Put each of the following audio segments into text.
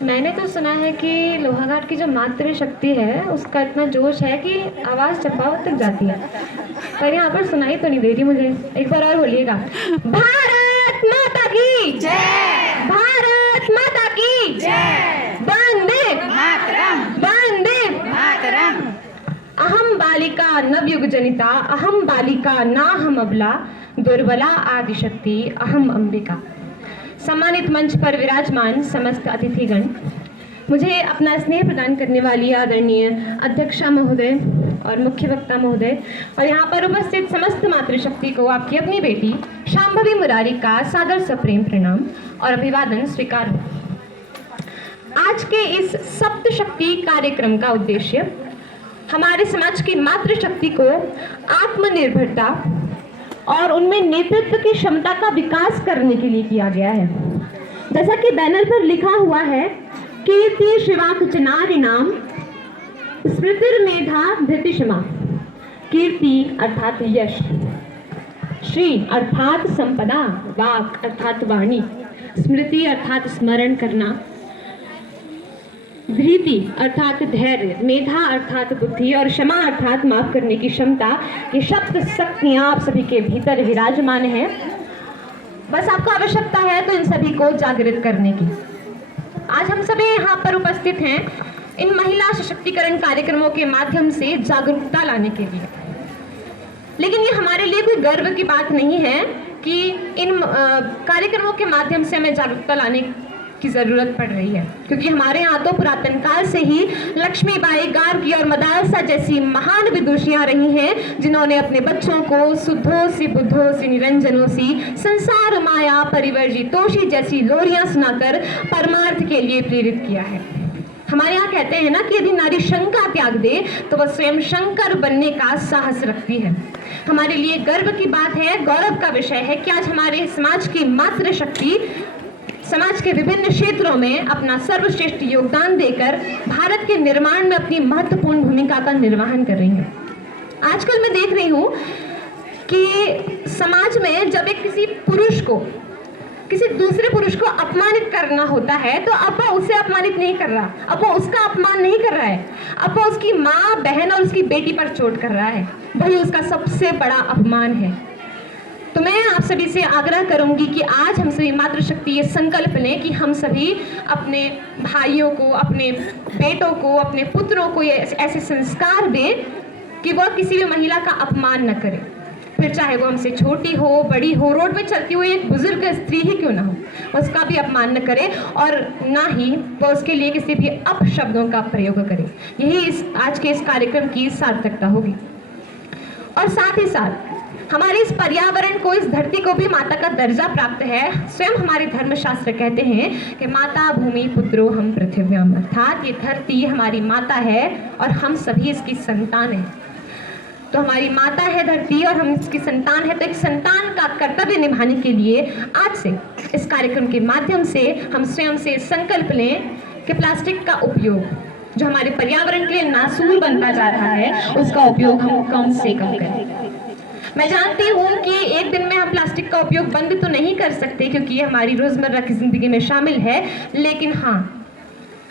मैंने तो सुना है कि लोहाघाट की जो मातृ शक्ति है उसका इतना जोश है कि आवाज़ चंपावत तक जाती है, पर यहाँ पर सुनाई तो नहीं दे रही मुझे। एक बार और बोलिएगा। भारत माता की जय। भारत माता की जय। वंदे मातरम। वंदे मातरम। अहम बालिका नवयुग जनिता, अहम बालिका नाहम अबला, दुर्बला आदिशक्ति अहम अंबिका। सम्मानित मंच पर विराजमान समस्त अतिथिगण, मुझे अपना स्नेह प्रदान करने वाली आदरणीय अध्यक्षा महोदय और मुख्य वक्ता महोदय और यहाँ पर उपस्थित समस्त मातृशक्ति को आपकी अपनी बेटी शांभवी मुरारी का सादर सप्रेम प्रणाम और अभिवादन स्वीकार हो। आज के इस सप्तशक्ति कार्यक्रम का उद्देश्य हमारे समाज की मातृशक्ति को आत्मनिर्भरता और उनमें नेतृत्व की क्षमता का विकास करने के लिए किया गया है। जैसा कि बैनर पर लिखा हुआ है, कीर्ति शिवाक चनारिणाम स्मृतिर्मेधा धृतिक्षमा। कीर्ति अर्थात यश, श्री अर्थात संपदा, वाक अर्थात वाणी, स्मृति अर्थात स्मरण करना, धृति अर्थात धैर्य, मेधा अर्थात बुद्धि और क्षमा अर्थात माफ करने की क्षमता, ये शब्द शक्तियाँ आप सभी के भीतर विराजमान है। बस आपको आवश्यकता है तो इन सभी को जागृत करने की। आज हम सभी यहाँ पर उपस्थित हैं इन महिला सशक्तिकरण कार्यक्रमों के माध्यम से जागरूकता लाने के लिए। लेकिन ये हमारे लिए कोई गर्व की बात नहीं है कि इन कार्यक्रमों के माध्यम से हमें जागरूकता लाने की जरूरत पड़ रही है, क्योंकि हमारे यहाँ तो पुरातन काल से ही लक्ष्मीबाई, गार्गी और मदालसा जैसी महान विदुषियां रही हैं, जिन्होंने अपने बच्चों को शुद्धों सी बुद्धों सी निरंजनों सी संसार माया परिवर्जितोषी जैसी लोरियां सुनाकर परमार्थ के लिए प्रेरित किया है। हमारे यहाँ कहते हैं ना कि यदि नारी शंका त्याग दे तो वह स्वयं शंकर बनने का साहस रखती है। हमारे लिए गर्व की बात है, गौरव का विषय है कि आज हमारे समाज की मातृशक्ति समाज के विभिन्न क्षेत्रों में अपना सर्वश्रेष्ठ योगदान देकर भारत के निर्माण में अपनी महत्वपूर्ण भूमिका का निर्वहन कर रही है। आजकल मैं देख रही हूँ कि समाज में जब एक किसी दूसरे पुरुष को अपमानित करना होता है तो अब वो उसे अपमानित नहीं कर रहा, अब वो उसका अपमान नहीं कर रहा है, अब वो उसकी माँ, बहन और उसकी बेटी पर चोट कर रहा है। वही उसका सबसे बड़ा अपमान है। तो मैं आप सभी से आग्रह करूंगी कि आज हम सभी मातृशक्ति ये संकल्प लें कि हम सभी अपने भाइयों को, अपने बेटों को, अपने पुत्रों को ये ऐसे संस्कार दें कि वह किसी भी महिला का अपमान न करे। फिर चाहे वो हमसे छोटी हो, बड़ी हो, रोड पे चलती हुई एक बुजुर्ग स्त्री ही क्यों ना हो, उसका भी अपमान न करे और ना ही वह उसके लिए किसी भी अपशब्दों का प्रयोग करे। यही आज के इस कार्यक्रम की सार्थकता होगी। और साथ ही साथ हमारे इस पर्यावरण को, इस धरती को भी माता का दर्जा प्राप्त है। स्वयं हमारे धर्मशास्त्र कहते हैं कि माता भूमि पुत्रो हम पृथ्व्याम, अर्थात ये धरती हमारी माता है और हम सभी इसकी संतान हैं। तो हमारी माता है धरती और हम इसकी संतान है, तो एक संतान का कर्तव्य निभाने के लिए आज से इस कार्यक्रम के माध्यम से हम स्वयं से संकल्प लें कि प्लास्टिक का उपयोग जो हमारे पर्यावरण के लिए नासूर बनता जा रहा है उसका उपयोग हम कम से कम करें। मैं जानती हूँ कि एक दिन में हम प्लास्टिक का उपयोग बंद तो नहीं कर सकते क्योंकि ये हमारी रोजमर्रा की जिंदगी में शामिल है, लेकिन हाँ,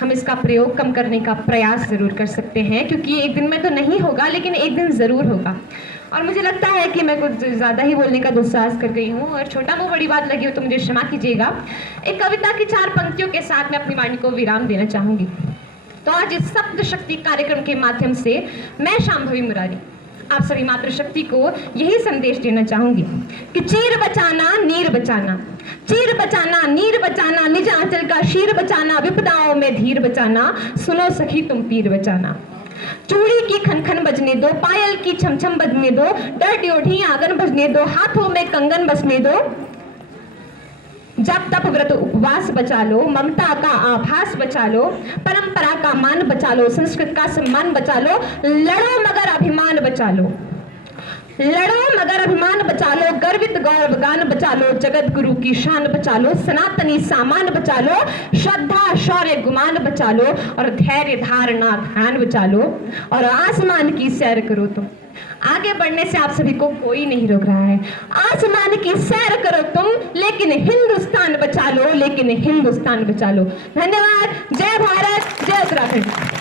हम इसका प्रयोग कम करने का प्रयास जरूर कर सकते हैं, क्योंकि एक दिन में तो नहीं होगा लेकिन एक दिन जरूर होगा। और मुझे लगता है कि मैं कुछ ज़्यादा ही बोलने का दुस्साहस कर गई हूँ और छोटा मुँह बड़ी बात लगी हो तो मुझे क्षमा कीजिएगा। एक कविता की 4 पंक्तियों के साथ मैं अपनी वाणी को विराम देना चाहूँगी। तो आज इस सप्तशक्ति कार्यक्रम के माध्यम से मैं शांभवी मुरारी आप सभी मातृशक्ति को यही संदेश देना चाहूंगी कि चीर बचाना नीर बचाना, चीर बचाना नीर बचाना, निज आंचल का शीर बचाना, विपदाओं में धीर बचाना, सुनो सखी तुम पीर बचाना। चूड़ी की खनखन बजने दो, पायल की छमछम बजने दो, डर ड्योढ़ी आंगन बजने दो, हाथों में कंगन बजने दो, जब तप व्रत उपवास बचा लो, ममता का आभास बचा लो, परंपरा का मान बचा लो, संस्कृत का सम्मान बचा लो, लड़ो मगर अभिमान बचा लो, लड़ो मगर अभिमान बचा लो, गर्वित गौरव गान बचा लो, जगत गुरु की शान बचा लो, सनातनी सामान बचा लो, श्रद्धा शौर्य गुमान बचा लो और धैर्य धारणा ध्यान बचा लो और आसमान की सैर करो। तुम आगे बढ़ने से आप सभी को कोई नहीं रोक रहा है। आसमान की सैर करो तुम, लेकिन हिंदुस्तान बचा लो लेकिन हिंदुस्तान बचा लो। धन्यवाद। जय भारत, जय उत्तराखंड।